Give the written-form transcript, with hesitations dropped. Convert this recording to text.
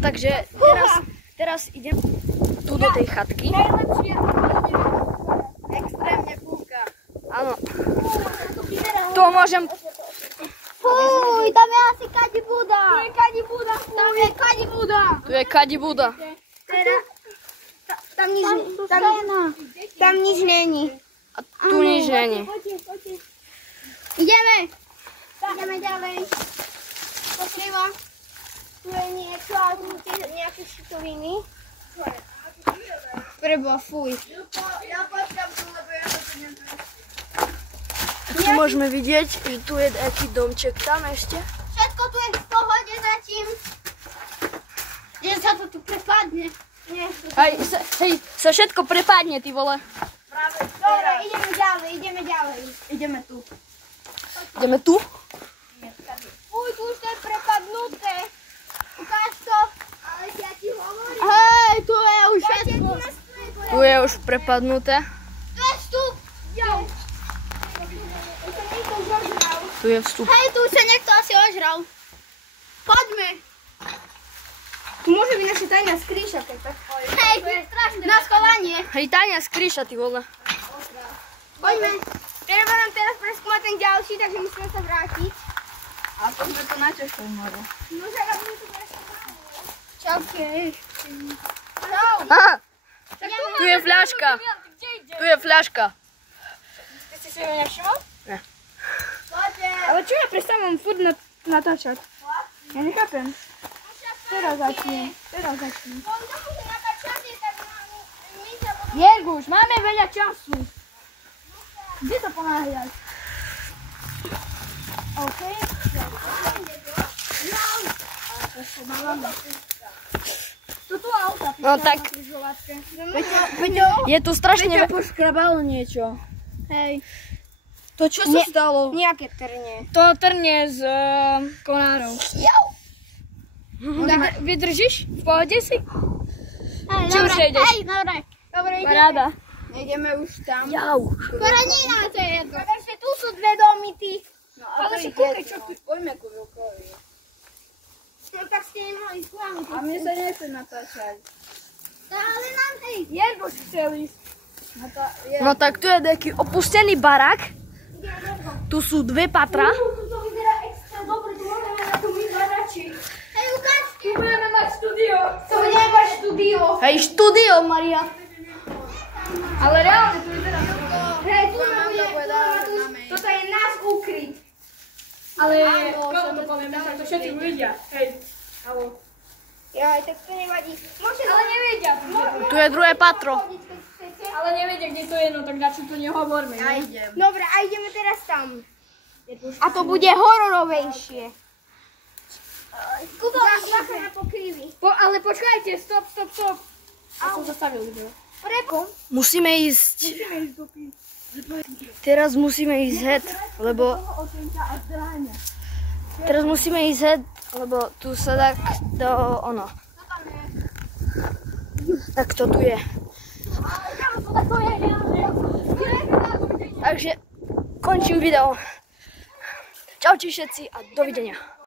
takže teraz idem tu do tej chatky. Extrémne fúka. Áno. Tu môžem... Fuj, tam je asi Kadibuda. Tu je Kadibuda. Tam je Kadibuda. Tu je Kadibuda. Tam nič není. A tu nič není. Ideme. Ideme ďalej. Pokrýva. Tu je niečo, ale tu nejaké šitoviny. Prebo, fuj. Ja počkám tu, lebo ja to neviem. Tu môžeme vidieť, že tu je nejaký domček tam ešte. Všetko tu je v pohode zatím. Že sa to tu prepadne. Hej, sa všetko prepadne, ty vole. Práve. Dobre, ideme ďalej. Ideme tu. Ideme tu? Uj, tu už to je prepadnuté. Ukáž to. Ale ja ti hovorím. Hej, tu je už všetko. Tu je už prepadnuté. Tu je vstup. Tu je vstup. Hej, tu sa niekto asi ožral. Poďme. Tu môže byť naša tajná skríša, keď tak poviem. Hej, na schovanie. Hej, tajná skríša, ty vole. Poďme. Treba nám teraz preskúmať ten ďalší, takže musíme sa vrátiť. A poďme to na Češov moru. No, že robíme tu preskúmať. Čaute. Čau. Aha, tu je fľaška. Tu je fľaška. Ty si si ho nevšimol? Ne. Poďte. Ale čo ja prestávam furt natáčať? Ja nechápem. Teraz začnem. Jerguš, máme veľa času. Kde to ponáhľať? OK. Tu auta. No tak, je tu strašne... Peťo poškrabalo niečo. Hej. To čo sa stalo? Nejaké trne. To trnie z konárov. Vydržíš? V pohode si? Či už ideš? Hej, dobre, ideme. Paráda. Ideme už tam. Jau. Korenina, to je jedno. Takže tu sú dve domy, ty. No, ale si kúkaj, čo tu... Poďme ku Vilkovi. No tak ste nemali s vami. A mne sa nechce natáčať. Ale nám, hej. Jerguš chcel ísť. No tak tu je nejaký opustený barák. Tu sú dve patra. Tu to vyzerá extra dobre, tu môžeme na to my barači. Hej, ukáž. Tu budeme mať štúdio. To budeme mať štúdio. Hej, štúdio, Maria. Ale reálne tu vyzerá. Hej, tu máme, toto je náš úkryt. Ale komu to povieme, že to všetci uvidia. Hej. Haló. Jaj, tak to nevadí. Ale nevedia. Tu je druhé patro. Ale nevedia, kde to je, no tak na čo to nehovorme. Ja idem. Dobre, a ideme teraz tam. A to bude hororovejšie. Skúto, bacha na pokrývy. Ale počkajte, stop. Ja som zastavil video. Preko. Musíme ísť... Teraz musíme ísť het, lebo... Teraz musíme ísť het, lebo tu sa tak to ono. Tak to tu je. Takže končím video. Čaute všetci a dovidenia.